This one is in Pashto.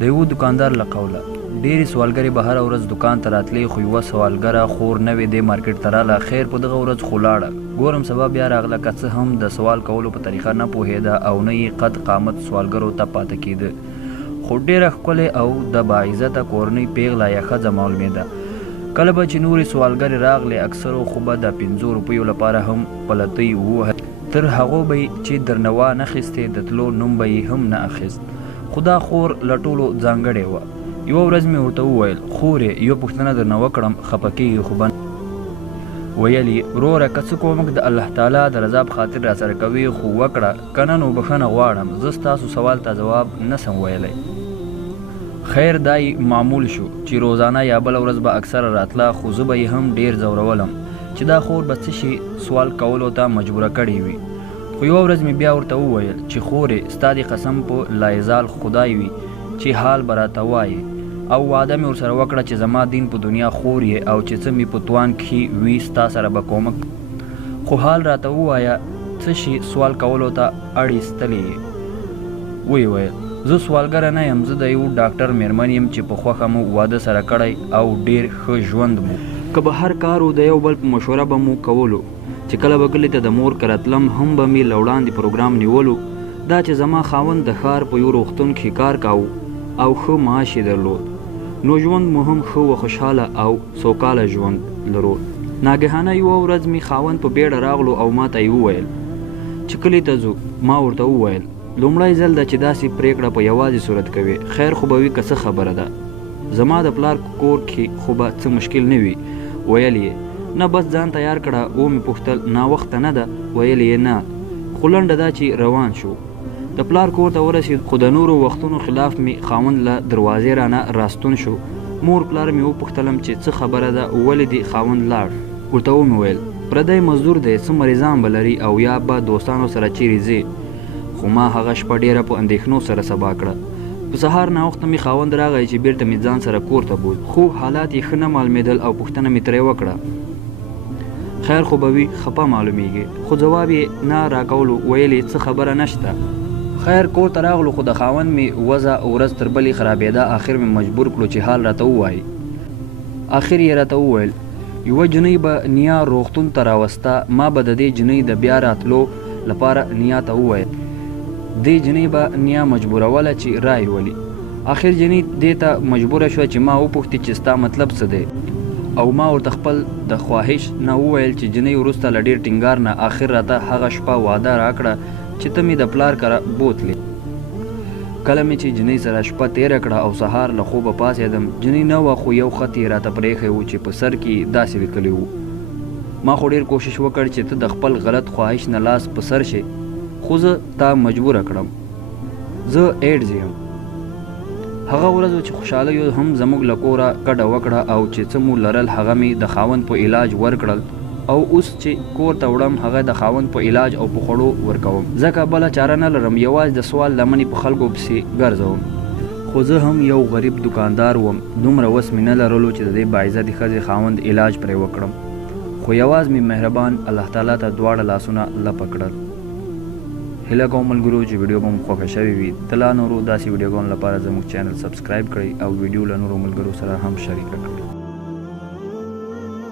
د یوه دوکاندار له قوله ډېرې سوالګرې به هره ورځ دکان ته راتلې، خو یوه سوالګره خور نوې دې مارکېټ ته راله. خیر په دغه ورځ خو لاړه، ګورم سبا بیا راغله، که څه هم د سوال کولو په طریقه نه پوهېده او نه یې قد قامت سوالګرو ته پاته کېده، خو ډېره ښکلې او د باعزته کورنۍ پیغله یا ښځه معلومېده. کله به چې نورې سوالګرې راغلې، اکثرو خو به د 5 روپیو لپاره هم پلتۍ ووهل، تر هغو به چې درنه وانخیستې د تلو نوم به یې هم نه اخیست. خو دا خور له ټولو ځانګړې وه. یوه ورځ مې ورته وویل خورې یوه پوښتنه درنه وکړم، خفه کېږي خو به نه؟ ویل یې وروره که څه کومک د الله تعالی د رضا په خاطر راسره کوي خو وکړه، که نه نو بښنه غواړم، زه ستاسو سوال ته ځواب نسم ویلی. خیر دا یې معمول شو چې روزانه یا بله ورځ به اکثره راتله، خو زه به یې هم ډېر ځورولم چې دا خور به څه شي سوال کولو ته مجبوره کړې وي. خو یوه ورځ مې بیا ورته وویل چې خورې ستا د قسم په لایزال خدای وي چې حال به راته وایې، او وعده مې ورسره وکړه چې زما دین په دنیا خور یې او چې څه مې په توان کښې وي ستا سره به کومک، خو حال راته ووایه څه شي سوال کولو ته اړ ایستلی یې. ویې ویل زه سوالګره نه یم، زه د یو ډاکټر میرمن یم چې په خوښه مو واده سره کړی او ډېر ښه ژوند مو، که به هر کار و د یو بل په مشوره به مو کولو، چې کله به کلي ته د مور کره تلم هم به مې له وړاندې پروګرام نیولو، دا چې زما خاوند د ښار په یو روغتون کې کار کاوه او ښه معاش یې درلود، نو ژوند مو هم ښه و خوشحاله او سوکاله ژوند لرو. ناګهانه یوه ورځ مې خاوند په بیړه راغلو او ما ته یې وویل چې کلي ته ځو. ما ورته وویل لومړی ځل ده چې داسې پرېکړه په یوازې صورت کوې، خیر خو به وي که څه خبره ده، زما د پلار کور کې خو به څه مشکل نه وي. ویل یې نه بس ځان تیار کړه. ومې پوښتل ناوخته نه ده؟ ویل یې نه، خو لنډه دا چې روان شو. د پلار کور ته ورسېد، خو د نورو وختونو خلاف مې خاوند له دروازې رانه راستون شو. مور پلار مې وپوښتلم چې څه خبره ده، ولې دې خاوند لاړ؟ ورته ومې ویل پردی مزدور دی، څه مریضان به لري او یا به دوستانو سره چیرې ځي. خو ما هغه شپه ډېره په اندېښنو سره سبا کړه. په سهار ناوخته مې خاوند راغی چې بیرته مې ځان سره کور ته بوت، خو حالات یې ښه نه معلومېدل او پوښتنه مې ترې وکړه خیر خو به وي، خفه معلومیږي، خو جواب یې نه راکولو. ویل یې څه خبره نشته. خیر کور ته راغلو، خو د خاوند مې وضع ورځ تر بلې خرابېده. آخر مې مجبور کړو چې حال راته ووایي. آخر یې راته وویل یوه جنۍ به نیا روغتون ته راوسته، ما به د دې جنۍ د بیا راتلو لپاره نیا ته وویل، دې جنۍ به نیا مجبوروله چې رای ولي. آخر جنۍ دې ته مجبوره شوه چې ما وپوښتي چې ستا مطلب څه دی، او ما ورته خپل د خواهش نه وویل چې جنۍ وروسته له ډېر ټینګار نه آخر راته هغه شپه وعده راکړه چې ته مې د پلار کره بوتلې. کله مې چې جنۍ سره شپه تېره کړه او سهار له خوبه پاڅېدم، جنۍ نه وه خو یو خط یې راته پرېښی و چې په سر کې داسې لیکلی و. ما خو ډېر کوشش وکړ چې ته د خپل غلط خواهش نه لاس په سر شې، خو زه تا مجبوره کړم. زه ایډز یم. هغه ورځ چې خوشحالیو هم زموږ له کوره کډه وکړه او چې څه مو لرل هغه مې د خاوند په علاج ورکړل، او اوس چې کور ته وړم هغه د خاوند په علاج او په خوړو ورکوم، ځکه بله چاره نه لرم، یوازې د سوال لمنې په خلکو پسې ګرځوم. خو زه هم یو غریب دکاندار وم، دومره وس مې نه لرلو چې د دې باعزتې ښځې خاوند علاج پرې وکړم، خو یوازې مې مهربان الله تعالی ته دواړه لاسونه لپه کړل. هیله کوم ملګرو چې ویډیو به مو خوښه شوې وي، د لا نورو داسې ویډیوګانو لپاره زموږ چینل سبسکرایب کړئ او ویډیو له نورو ملګرو سره هم شریکه کړئ.